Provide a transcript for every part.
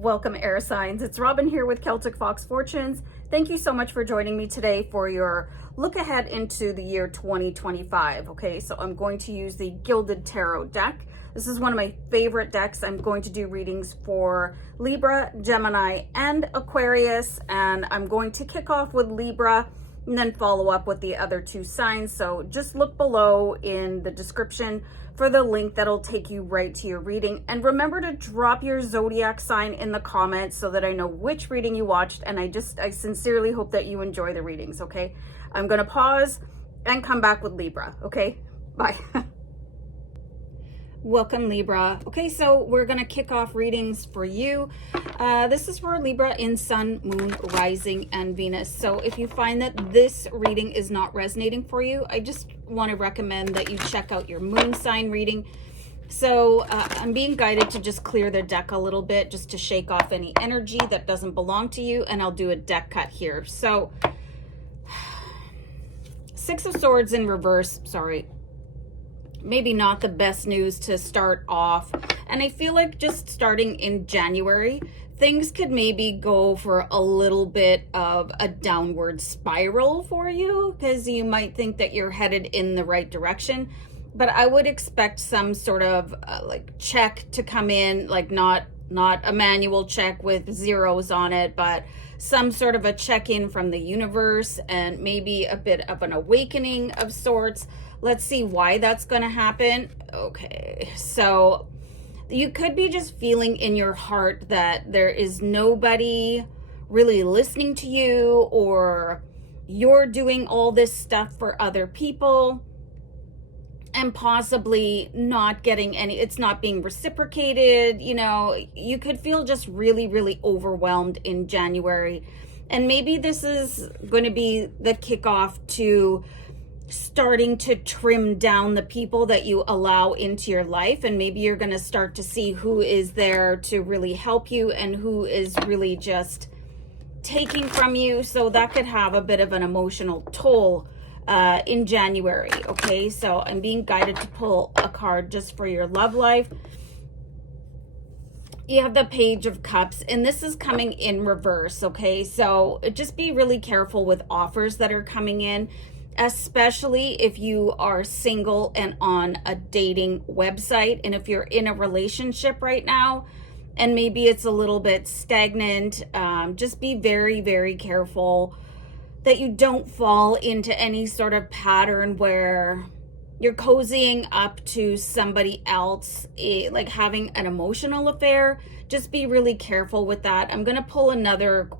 Welcome, air signs. It's Robin here with Celtic Fox Fortunes. Thank you so much for joining me today for your look ahead into the year 2025. Okay, so I'm going to use the Gilded Tarot deck. This is one of my favorite decks. I'm going to do readings for Libra, Gemini, and Aquarius, and I'm going to kick off with Libra and then follow up with the other two signs. So just look below in the description for the link that'll take you right to your reading. And remember to drop your zodiac sign in the comments so that I know which reading you watched. And I sincerely hope that you enjoy the readings, okay? I'm gonna pause and come back with Libra, okay? Bye. Welcome, Libra. Okay, so we're gonna kick off readings for you. This is for Libra in Sun, Moon, Rising, and Venus. So if you find that this reading is not resonating for you, I just want to recommend that you check out your moon sign reading. So I'm being guided to just clear the deck a little bit, just to shake off any energy that doesn't belong to you, and I'll do a deck cut here. So Six of Swords in reverse, sorry. Maybe not the best news to start off. And I feel like just starting in January, things could maybe go for a little bit of a downward spiral for you, because you might think that you're headed in the right direction. But I would expect some sort of like check to come in, like not a manual check with zeros on it, but some sort of a check-in from the universe, and maybe a bit of an awakening of sorts. Let's see why that's going to happen. Okay, so you could be just feeling in your heart that there is nobody really listening to you, or you're doing all this stuff for other people and possibly not getting any, it's not being reciprocated. You know, you could feel just really, really overwhelmed in January. And maybe this is going to be the kickoff to starting to trim down the people that you allow into your life, and maybe you're going to start to see who is there to really help you and who is really just taking from you. So that could have a bit of an emotional toll in January. Okay, so I'm being guided to pull a card just for your love life. You have the Page of Cups, and this is coming in reverse. Okay, so just be really careful with offers that are coming in, especially if you are single and on a dating website. And if you're in a relationship right now and maybe it's a little bit stagnant, just be very, very careful that you don't fall into any sort of pattern where you're cozying up to somebody else, like having an emotional affair. Just be really careful with that. I'm going to pull another.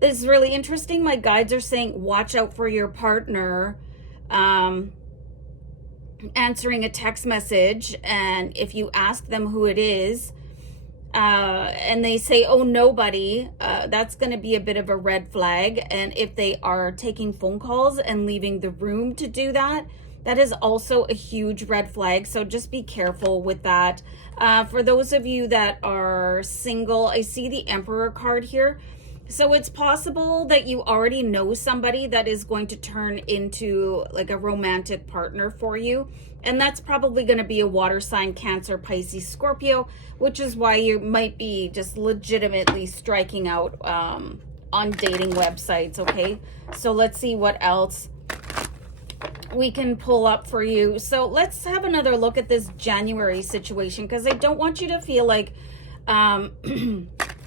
This is really interesting. My guides are saying watch out for your partner answering a text message, and if you ask them who it is and they say, oh, nobody, that's going to be a bit of a red flag. And if they are taking phone calls and leaving the room to do that, that is also a huge red flag. So just be careful with that. For those of you that are single, I see the Emperor card here. So it's possible that you already know somebody that is going to turn into like a romantic partner for you. And that's probably going to be a water sign, Cancer, Pisces, Scorpio, which is why you might be just legitimately striking out on dating websites, okay? So let's see what else we can pull up for you. So let's have another look at this January situation, because I don't want you to feel like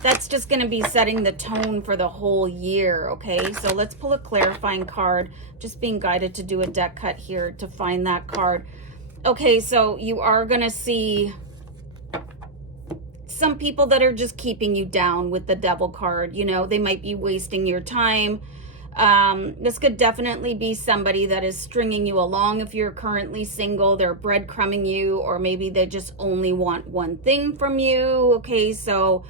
that's just going to be setting the tone for the whole year, okay? So let's pull a clarifying card. Just being guided to do a deck cut here to find that card. Okay, so you are going to see some people that are just keeping you down with the Devil card. You know, they might be wasting your time. This could definitely be somebody that is stringing you along if you're currently single. They're breadcrumbing you, or maybe they just only want one thing from you, okay? So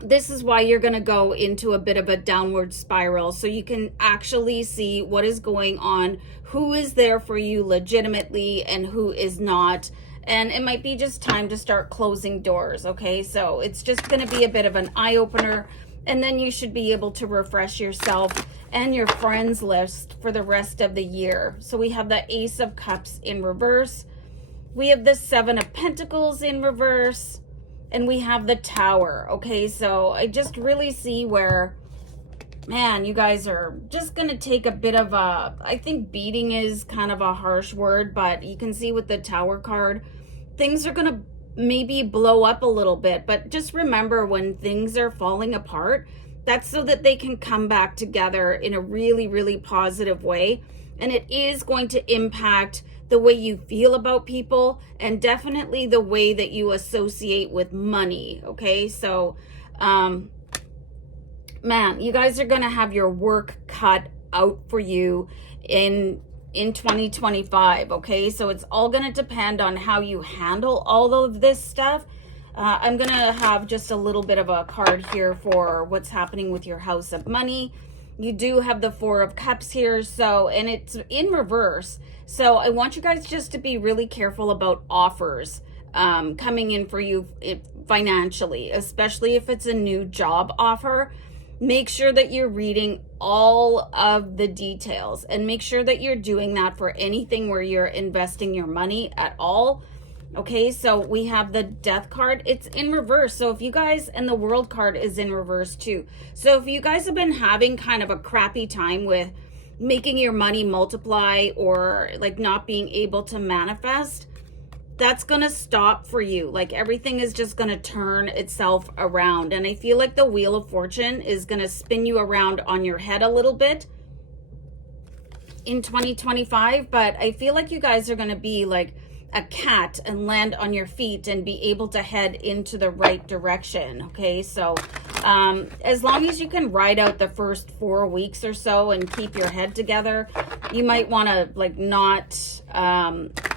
this is why you're going to go into a bit of a downward spiral, so you can actually see what is going on, who is there for you legitimately and who is not. And it might be just time to start closing doors, okay? So it's just going to be a bit of an eye-opener, and then you should be able to refresh yourself and your friends list for the rest of the year. So we have the Ace of Cups in reverse. We have the Seven of Pentacles in reverse. and we have the Tower. Okay, so I just really see where, man, you guys are just going to take a bit of a, I think beating is kind of a harsh word, but you can see with the Tower card, things are going to maybe blow up a little bit. But just remember, when things are falling apart, that's so that they can come back together in a really, really positive way. And it is going to impact the way you feel about people, and definitely the way that you associate with money. Okay, so man, you guys are going to have your work cut out for you in 2025. Okay, so it's all going to depend on how you handle all of this stuff. I'm going to have just a little bit of a card here for what's happening with your house of money. You do have the Four of Cups here, so, and it's in reverse. So I want you guys just to be really careful about offers coming in for you financially, especially if it's a new job offer. Make sure that you're reading all of the details, and make sure that you're doing that for anything where you're investing your money at all. Okay, so we have the Death card. It's in reverse. So if you guys, and the World card is in reverse too. So if you guys have been having kind of a crappy time with making your money multiply, or like not being able to manifest, that's gonna stop for you. Like everything is just gonna turn itself around. And I feel like the Wheel of Fortune is gonna spin you around on your head a little bit in 2025. But I feel like you guys are gonna be like a cat and land on your feet and be able to head into the right direction. Okay, so as long as you can ride out the first 4 weeks or so and keep your head together, you might want to like not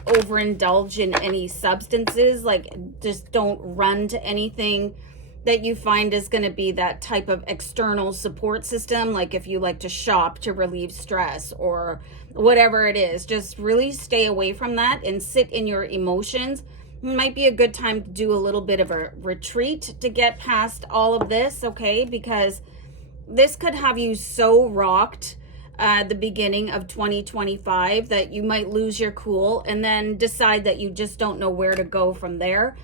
overindulge in any substances. Like just don't run to anything that you find is going to be that type of external support system. Like if you like to shop to relieve stress or whatever it is, just really stay away from that and sit in your emotions. It might be a good time to do a little bit of a retreat to get past all of this, okay? Because this could have you so rocked at the beginning of 2025 that you might lose your cool and then decide that you just don't know where to go from there.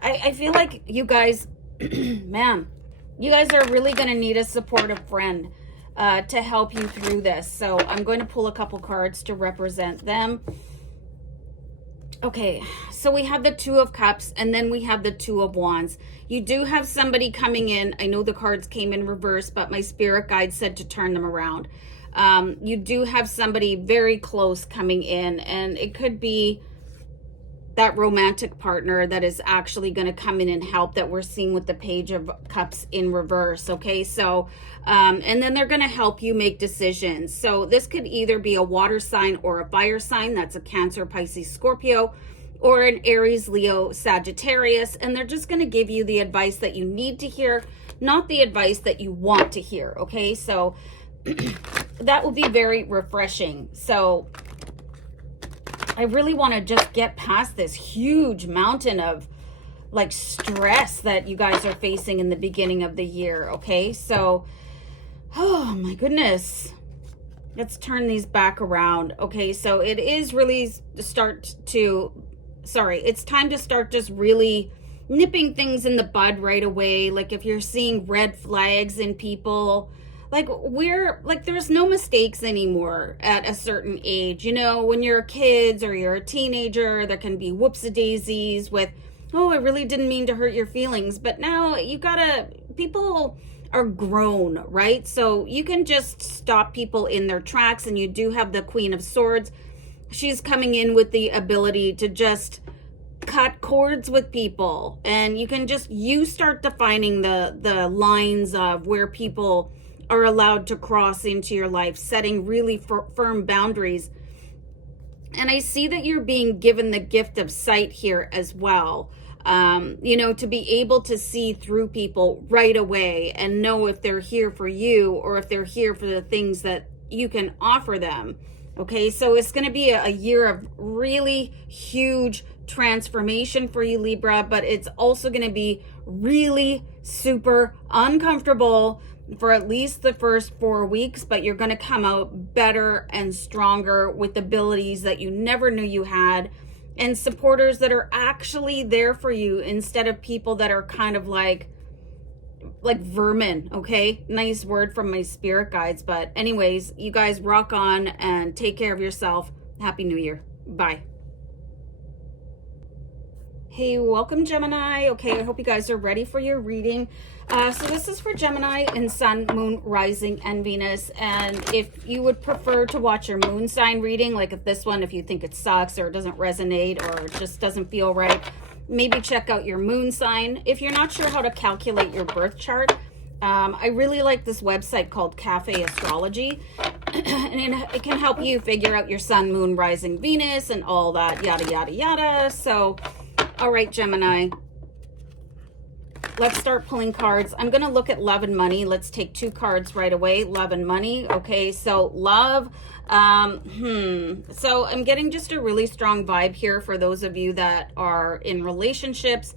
I feel like you guys, man, you guys are really going to need a supportive friend to help you through this. So I'm going to pull a couple cards to represent them. Okay, so we have the Two of Cups, and then we have the Two of Wands. You do have somebody coming in. I know the cards came in reverse, but my spirit guide said to turn them around. You do have somebody very close coming in, and it could be that romantic partner that is actually going to come in and help, that we're seeing with the Page of Cups in reverse. Okay, so and then they're going to help you make decisions. So this could either be a water sign or a fire sign. That's a Cancer, Pisces, Scorpio, or an Aries, Leo, Sagittarius. And they're just going to give you the advice that you need to hear, not the advice that you want to hear. Okay, so that will be very refreshing. So I really want to just get past this huge mountain of like stress that you guys are facing in the beginning of the year. Okay, so oh my goodness, let's turn these back around. Okay, so it is really it's time to start just really nipping things in the bud right away. Like if you're seeing red flags in people, like there's no mistakes anymore at a certain age. You know, when you're kids or you're a teenager, there can be whoopsie-daisies with, oh, I really didn't mean to hurt your feelings. But now people are grown, right? So you can just stop people in their tracks. And you do have the Queen of Swords. She's coming in with the ability to just cut cords with people. And you start defining the lines of where people are allowed to cross into your life, setting really firm boundaries. And I see that you're being given the gift of sight here as well. To be able to see through people right away and know if they're here for you or if they're here for the things that you can offer them. Okay, so it's going to be a year of really huge transformation for you, Libra, but it's also going to be really super uncomfortable for at least the first 4 weeks, but you're going to come out better and stronger with abilities that you never knew you had. and supporters that are actually there for you instead of people that are kind of like vermin. Okay, nice word from my spirit guides. But anyways, you guys rock on and take care of yourself. Happy New Year. Bye. Hey, welcome Gemini. Okay, I hope you guys are ready for your reading. So this is for Gemini in Sun, Moon, Rising, and Venus. And if you would prefer to watch your moon sign reading, like if this one, if you think it sucks or it doesn't resonate or it just doesn't feel right, maybe check out your moon sign. If you're not sure how to calculate your birth chart, I really like this website called Cafe Astrology. And it can help you figure out your Sun, Moon, Rising, Venus, and all that, yada, yada, yada. So, all right, Gemini, let's start pulling cards. I'm going to look at love and money. Let's take 2 cards right away. Love and money. Okay, so love. So I'm getting just a really strong vibe here for those of you that are in relationships.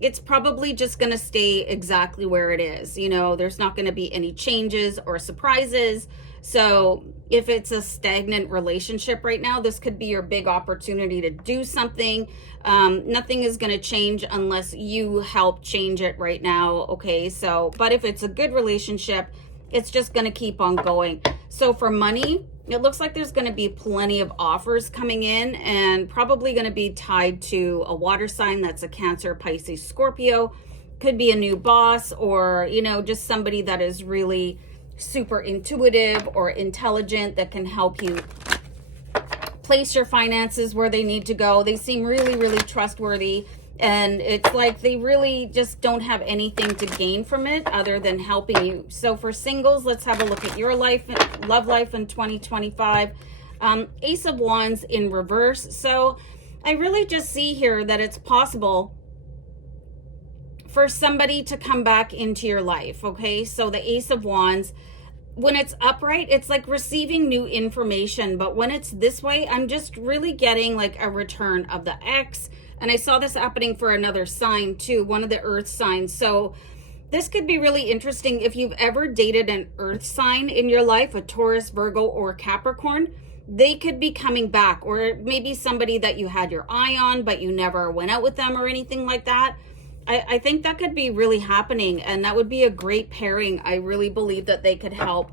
It's probably just going to stay exactly where it is. You know, there's not going to be any changes or surprises. So if it's a stagnant relationship right now, this could be your big opportunity to do something. Nothing is going to change unless you help change it right now. Okay, so, but if it's a good relationship, it's just going to keep on going. So for money, it looks like there's going to be plenty of offers coming in and probably going to be tied to a water sign. That's a Cancer, Pisces, Scorpio. Could be a new boss or, you know, just somebody that is really super intuitive or intelligent that can help you place your finances where they need to go. They seem really, really trustworthy. And it's like they really just don't have anything to gain from it other than helping you. So for singles, let's have a look at your life, love life in 2025. Ace of Wands in reverse. So I really just see here that it's possible for somebody to come back into your life. Okay, so the Ace of Wands, when it's upright, it's like receiving new information. But when it's this way, I'm just really getting like a return of the ex. And I saw this happening for another sign too, one of the earth signs. So this could be really interesting if you've ever dated an earth sign in your life, a Taurus, Virgo, or Capricorn. They could be coming back, or maybe somebody that you had your eye on, but you never went out with them or anything like that. I think that could be really happening, and that would be a great pairing. I really believe that they could help,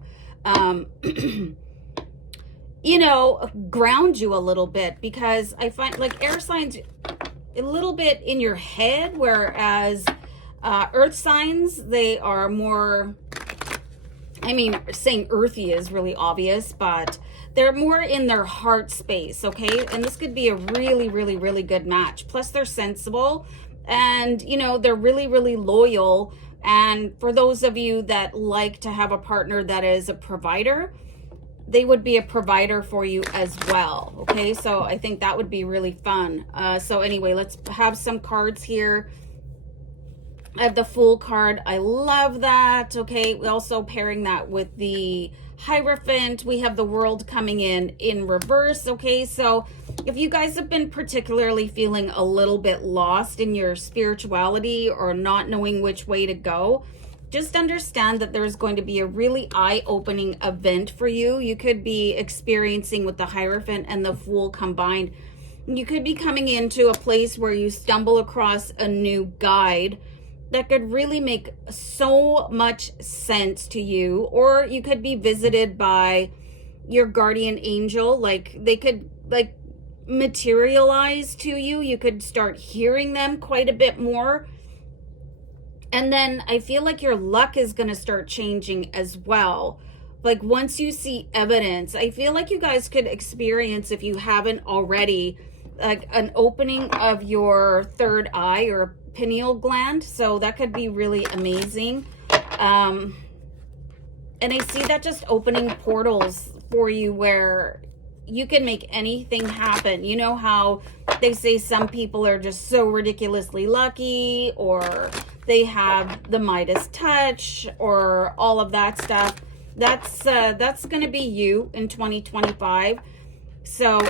you know, ground you a little bit, because I find like air signs a little bit in your head, whereas earth signs, they are more, I mean, saying earthy is really obvious, but they're more in their heart space, okay? And this could be a really, really, really good match. Plus they're sensible, and you know, they're really, really loyal. And for those of you that like to have a partner that is a provider, they would be a provider for you as well. Okay, so I think that would be really fun. So anyway, let's have some cards here. I have the Fool card. I love that. Okay, we also pairing that with the Hierophant. We have the World coming in reverse. Okay, so if you guys have been particularly feeling a little bit lost in your spirituality or not knowing which way to go, just understand that there's going to be a really eye-opening event for you. You could be experiencing with the Hierophant and the Fool combined. You could be coming into a place where you stumble across a new guide that could really make so much sense to you. Or you could be visited by your guardian angel. Like they could like materialize to you. You could start hearing them quite a bit more. And then I feel like your luck is going to start changing as well. Like once you see evidence, I feel like you guys could experience, if you haven't already, like an opening of your third eye or pineal gland. So that could be really amazing. And I see that just opening portals for you where you can make anything happen. You know how they say some people are just so ridiculously lucky, or they have the Midas touch, or all of that stuff. That's going to be you in 2025. So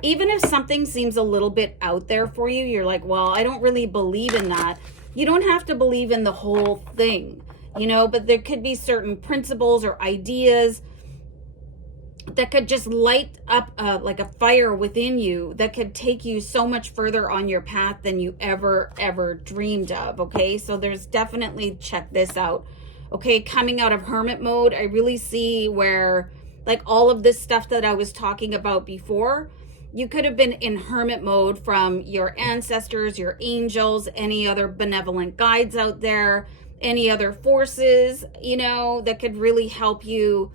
even if something seems a little bit out there for you, you're like, well, I don't really believe in that. You don't have to believe in the whole thing, you know, but there could be certain principles or ideas that could just light up like a fire within you that could take you so much further on your path than you ever dreamed of. Okay, so there's definitely, check this out. Okay, coming out of hermit mode, I really see where like all of this stuff that I was talking about before, you could have been in hermit mode from your ancestors, your angels, any other benevolent guides out there, any other forces, you know, that could really help you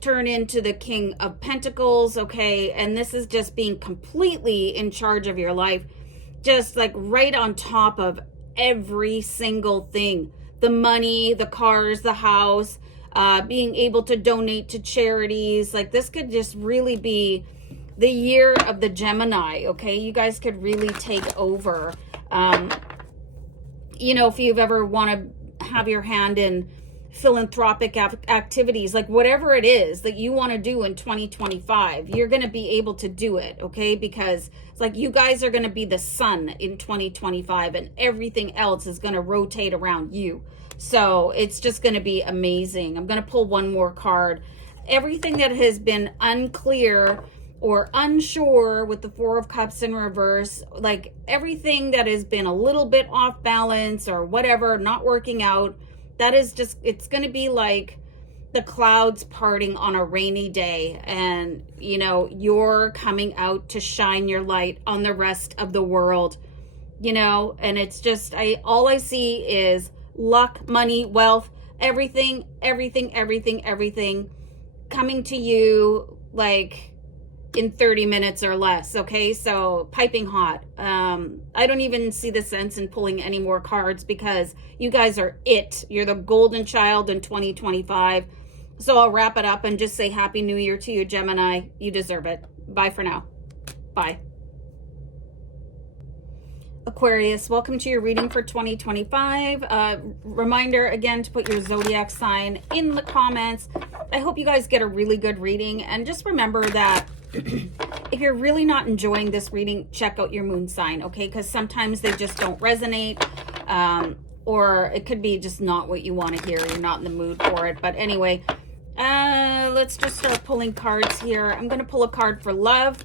turn into the King of Pentacles. Okay, and this is just being completely in charge of your life, just like right on top of every single thing, the money, the cars, the house, being able to donate to charities. Like this could just really be the year of the Gemini. Okay, you guys could really take over. You know, if you've ever want to have your hand in philanthropic activities, like whatever it is that you want to do in 2025, you're going to be able to do it. Okay, because it's like you guys are going to be the sun in 2025 and everything else is going to rotate around you. So it's just going to be amazing. I'm going to pull one more card. Everything that has been unclear or unsure with the Four of Cups in reverse, like everything that has been a little bit off balance or whatever, not working out, that is just, it's going to be like the clouds parting on a rainy day, and you know, you're coming out to shine your light on the rest of the world, you know. And it's just, all I see is luck, money, wealth, everything coming to you like in 30 minutes or less. Okay, so piping hot. I don't even see the sense in pulling any more cards because you guys are it. You're the golden child in 2025. So I'll wrap it up and just say Happy New Year to you, Gemini. You deserve it. Bye for now. Bye. Aquarius, welcome to your reading for 2025. Reminder again to put your zodiac sign in the comments. I hope you guys get a really good reading, and just remember that if you're really not enjoying this reading, check out your moon sign, okay? Because sometimes they just don't resonate, or it could be just not what you want to hear. You're not in the mood for it. But anyway, let's just start pulling cards here. I'm going to pull a card for love.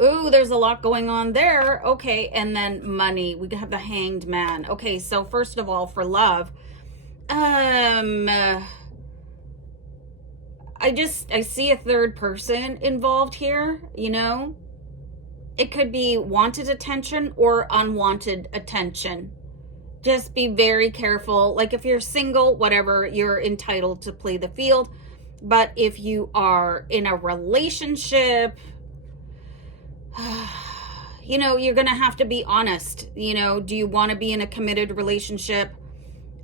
Ooh, there's a lot going on there. Okay, and then money. We have the Hanged Man. Okay, so first of all, for love, I see a third person involved here, you know. It could be wanted attention or unwanted attention. Just be very careful. Like if you're single, whatever, you're entitled to play the field. But if you are in a relationship, you know, you're going to have to be honest. You know, do you want to be in a committed relationship?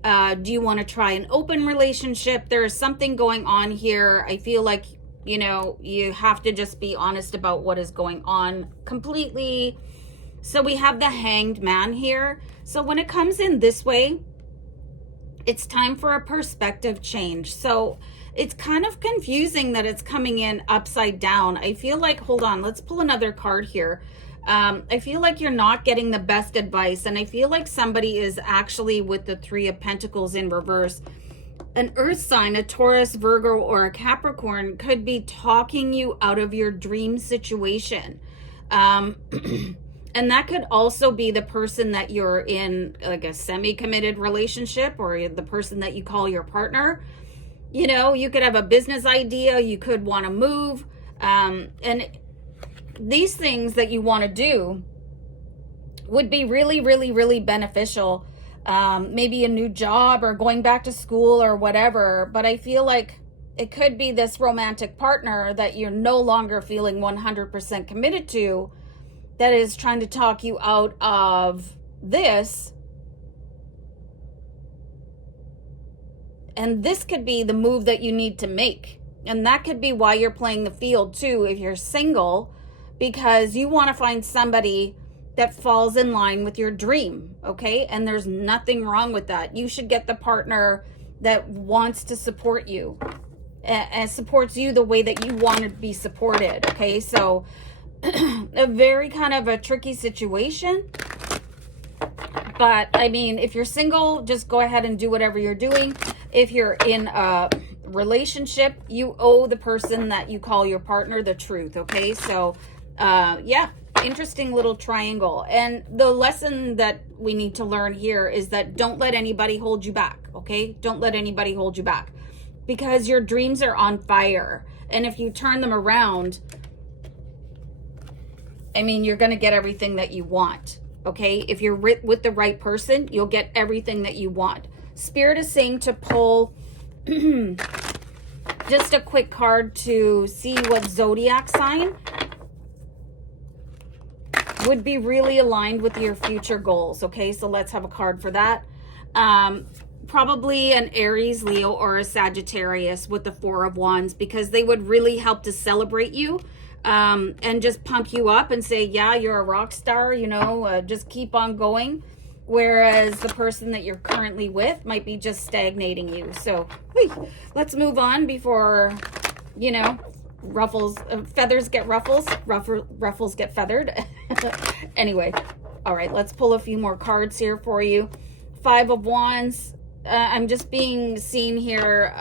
Do you want to try an open relationship? There is something going on here. I feel like, you know, you have to just be honest about what is going on completely. So we have the Hanged Man here. So when it comes in this way, it's time for a perspective change. So it's kind of confusing that it's coming in upside down. I feel like, hold on, let's pull another card here. I feel like you're not getting the best advice, and I feel like somebody is actually with the Three of Pentacles in reverse. An earth sign, a Taurus, Virgo, or a Capricorn could be talking you out of your dream situation. And that could also be the person that you're in like a semi-committed relationship, or the person that you call your partner. You know, you could have a business idea, you could want to move, and these things that you want to do would be really beneficial. Maybe a new job or going back to school or whatever. But I feel like it could be this romantic partner that you're no longer feeling 100% committed to that is trying to talk you out of this. And this could be the move that you need to make. And that could be why you're playing the field too if you're single, because you want to find somebody that falls in line with your dream, okay? And there's nothing wrong with that. You should get the partner that wants to support you and supports you the way that you want to be supported, okay? So a very kind of a tricky situation. But I mean, if you're single, just go ahead and do whatever you're doing. If you're in a relationship, you owe the person that you call your partner the truth, okay? So, yeah, interesting little triangle. And the lesson that we need to learn here is that don't let anybody hold you back, okay? Don't let anybody hold you back, because your dreams are on fire. And if you turn them around, I mean, you're going to get everything that you want, okay? If you're with the right person, you'll get everything that you want. Spirit is saying to pull just a quick card to see what zodiac sign would be really aligned with your future goals, okay? So let's have a card for that. Probably an Aries, Leo, or a Sagittarius with the Four of Wands, because they would really help to celebrate you and just pump you up and say, yeah, you're a rock star, you know, just keep on going. Whereas the person that you're currently with might be just stagnating you. So let's move on before, you know, feathers get ruffles, ruffles get feathered. Anyway, all right, let's pull a few more cards here for you. Five of Wands. I'm just being seen here.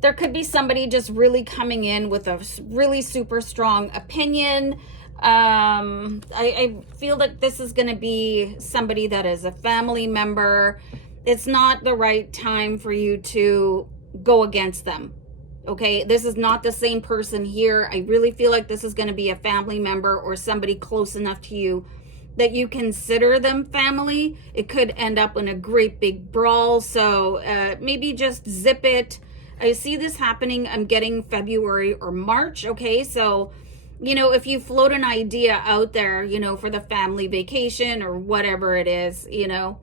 There could be somebody just really coming in with a really super strong opinion. I feel that this is going to be somebody that is a family member. It's not the right time for you to go against them. Okay, this is not the same person here. I really feel like this is going to be a family member or somebody close enough to you that you consider them family. It could end up in a great big brawl. So maybe just zip it. I see this happening. I'm getting February or March. Okay, so you know, if you float an idea out there, you know, for the family vacation or whatever it is, you know,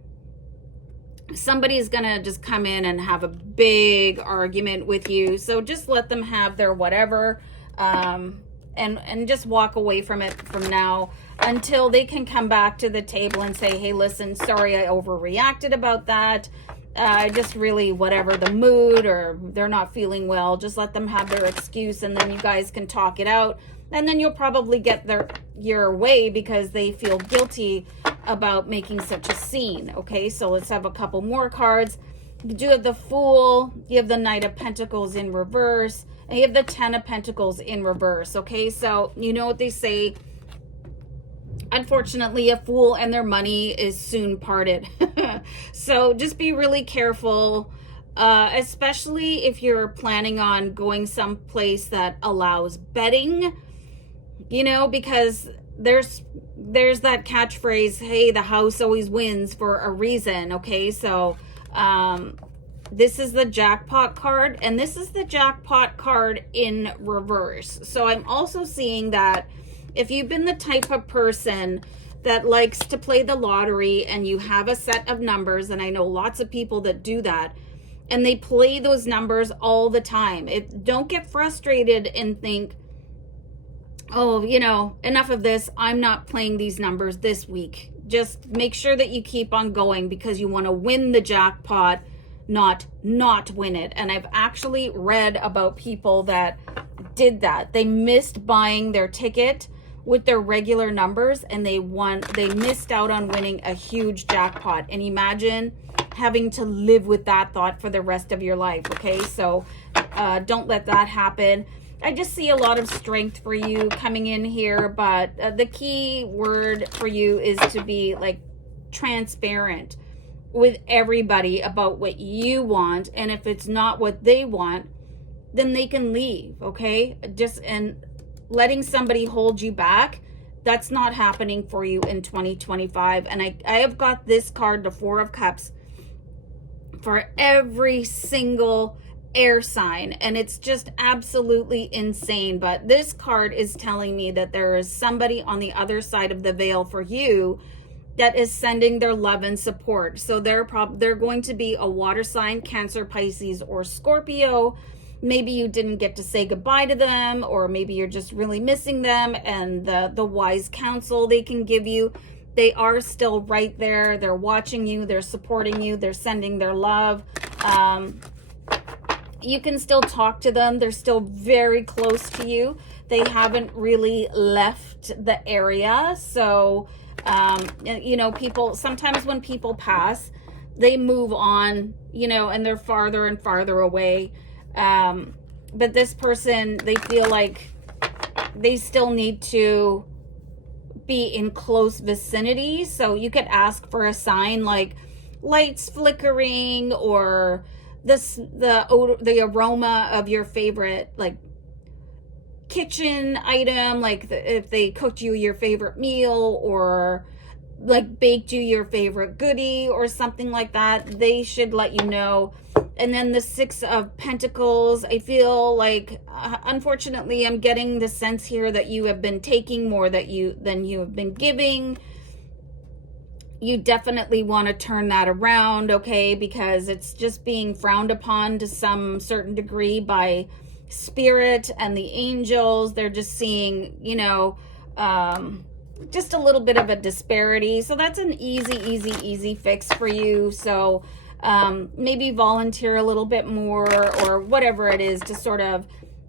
somebody's gonna just come in and have a big argument with you. So just let them have their whatever, and just walk away from it from now until they can come back to the table and say, hey, listen, sorry, I overreacted about that. I just really, whatever the mood, or they're not feeling well, just let them have their excuse, and then you guys can talk it out. And then you'll probably get your way because they feel guilty about making such a scene. Okay, so let's have a couple more cards. You do have the Fool, you have the Knight of Pentacles in reverse, and you have the Ten of Pentacles in reverse. Okay, so you know what they say. Unfortunately, a fool and their money is soon parted. So just be really careful, especially if you're planning on going someplace that allows betting. You know, because there's that catchphrase, hey, the house always wins, for a reason. Okay, so this is the jackpot card, and this is the jackpot card in reverse. So I'm also seeing that if you've been the type of person that likes to play the lottery and you have a set of numbers, and I know lots of people that do that, and they play those numbers all the time. Don't get frustrated and think, oh, you know, enough of this. I'm not playing these numbers this week. Just make sure that you keep on going, because you want to win the jackpot, not win it. And I've actually read about people that did that. They missed buying their ticket with their regular numbers, and they missed out on winning a huge jackpot. And imagine having to live with that thought for the rest of your life. Okay, so don't let that happen. I just see a lot of strength for you coming in here, but the key word for you is to be like transparent with everybody about what you want. And if it's not what they want, then they can leave. Okay, and letting somebody hold you back, that's not happening for you in 2025. And I have got this card, the Four of Cups, for every single air sign, and it's just absolutely insane. But this card is telling me that there is somebody on the other side of the veil for you that is sending their love and support. So they're going to be a water sign, Cancer, Pisces, or Scorpio. Maybe you didn't get to say goodbye to them, or maybe you're just really missing them, and the wise counsel they can give you, they are still right there. They're watching you, they're supporting you, they're sending their love. You can still talk to them. They're still very close to you. They haven't really left the area. So, you know, sometimes when people pass, they move on, you know, and they're farther and farther away. But this person, they feel like they still need to be in close vicinity. So you could ask for a sign like lights flickering, or the aroma of your favorite like kitchen item, like if they cooked you your favorite meal, or like baked you your favorite goodie or something like that. They should let you know. And then the Six of Pentacles, I feel like unfortunately I'm getting the sense here that you have been taking more than you have been giving. You definitely want to turn that around, okay? Because it's just being frowned upon to some certain degree by spirit and the angels. They're just seeing, you know, just a little bit of a disparity. So that's an easy fix for you. So maybe volunteer a little bit more, or whatever it is, to sort of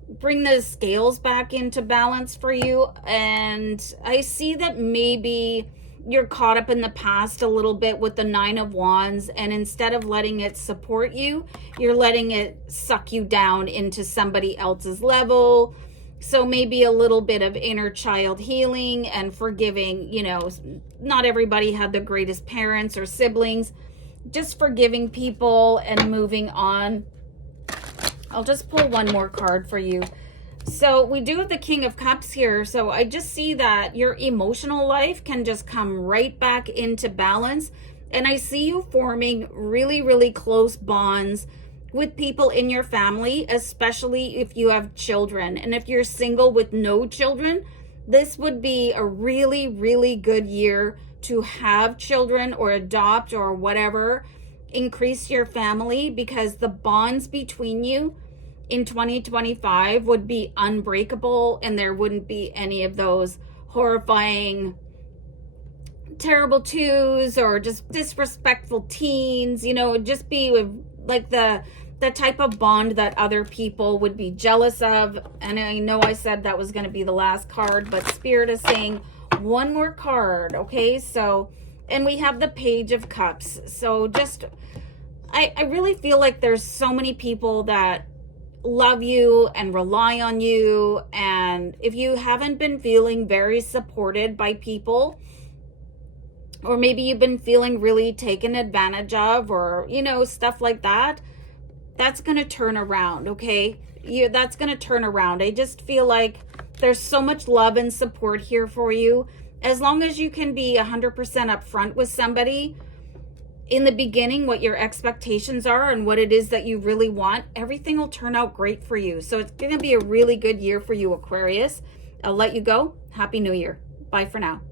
bring the scales back into balance for you. And I see that maybe you're caught up in the past a little bit with the Nine of Wands, and instead of letting it support you, you're letting it suck you down into somebody else's level. So maybe a little bit of inner child healing and forgiving. You know, not everybody had the greatest parents or siblings. Just forgiving people and moving on. I'll just pull one more card for you. So we do have the King of Cups here. So I just see that your emotional life can just come right back into balance. And I see you forming really close bonds with people in your family, especially if you have children. And if you're single with no children, this would be a really good year to have children or adopt or whatever. Increase your family, because the bonds between you in 2025 would be unbreakable, and there wouldn't be any of those horrifying terrible twos or just disrespectful teens. You know, it would just be like the type of bond that other people would be jealous of. And I know I said that was going to be the last card, but Spirit is saying one more card. Okay, so, and we have the Page of Cups. So just I really feel like there's so many people that love you and rely on you, and if you haven't been feeling very supported by people, or maybe you've been feeling really taken advantage of, or you know, stuff like that, that's going to turn around. Okay, that's going to turn around. I just feel like there's so much love and support here for you. As long as you can be 100% upfront with somebody in the beginning, what your expectations are and what it is that you really want, everything will turn out great for you. So it's going to be a really good year for you, Aquarius. I'll let you go. Happy New Year. Bye for now.